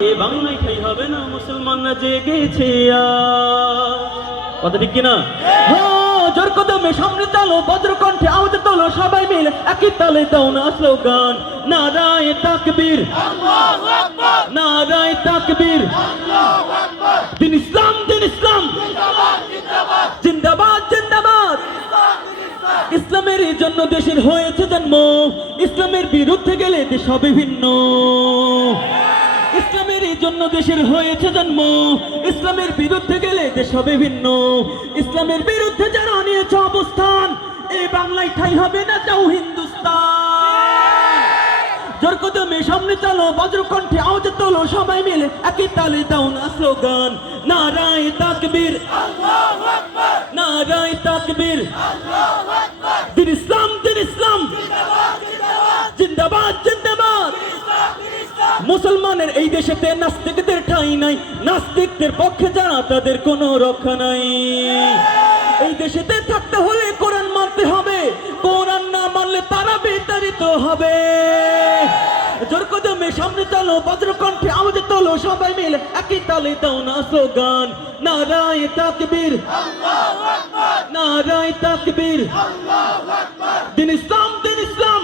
এ বাংলায় ঠাই হবে না, মুসলমানরা জেগেছে কথা ঠিক কিনা? জোর কদমে সামনে চলো, বজ্রকণ্ঠে আওয়াজ তোলো, সবাই মিলে একই তালে দাও না স্লোগান, নারায়ে তাকবীর, আল্লাহু আকবার, নারায়ে তাকবীর, আল্লাহু আকবার, দিন ইসলাম, দিন ইসলাম, জিন্দাবাদ জিন্দাবাদ, জিন্দাবাদ জিন্দাবাদ, ইসলামের জন্য দেশের হয়েছে জন্ম, ইসলামের বিরুদ্ধে গেলে দেশ হবে ভিন্ন। ইসলামের জন্য দেশের হয়েছে জন্ম, ইসলামের বিরুদ্ধে গেলে দেশ হবে ভিন্ন। ইসলামের বিরুদ্ধে যারা নিয়েছে অবস্থান, এই বাংলায় ঠাই হবে না, যাও হিন্দুস্তান। জোর কদমে সামনে চলো, বজ্রকণ্ঠে আওয়াজ তোলো, সবাই মিলে একই তালে দাও না স্লোগান, নারায়ে তাকবীর, আল্লাহু আকবার, নারায়ে তাকবীর, আল্লাহু আকবার, দিন ইসলাম, দিন ইসলাম, জিন্দাবাদ জিন্দাবাদ, জিন্দাবাদ জিন্দাবাদ। মুসলমানের এই দেশেতে নাস্তিকদের ঠাঁই নাই, নাস্তিকদের পক্ষে যারা তাদের কোনো রক্ষা নাই। এই দেশেতে থাকতে হলে কোরআন মানতে হবে, কোরআন না মানলে তারা বিতাড়িত হবে। জোর কদমে সামনে চলো, বজ্রকণ্ঠে আওয়াজ তোলো, সবাই মিলে একই তালে দাও না স্লোগান, নারায়ে তাকবীর, আল্লাহু আকবার, নারায়ে তাকবীর, আল্লাহু আকবার, দিন ইসলাম, দিন ইসলাম,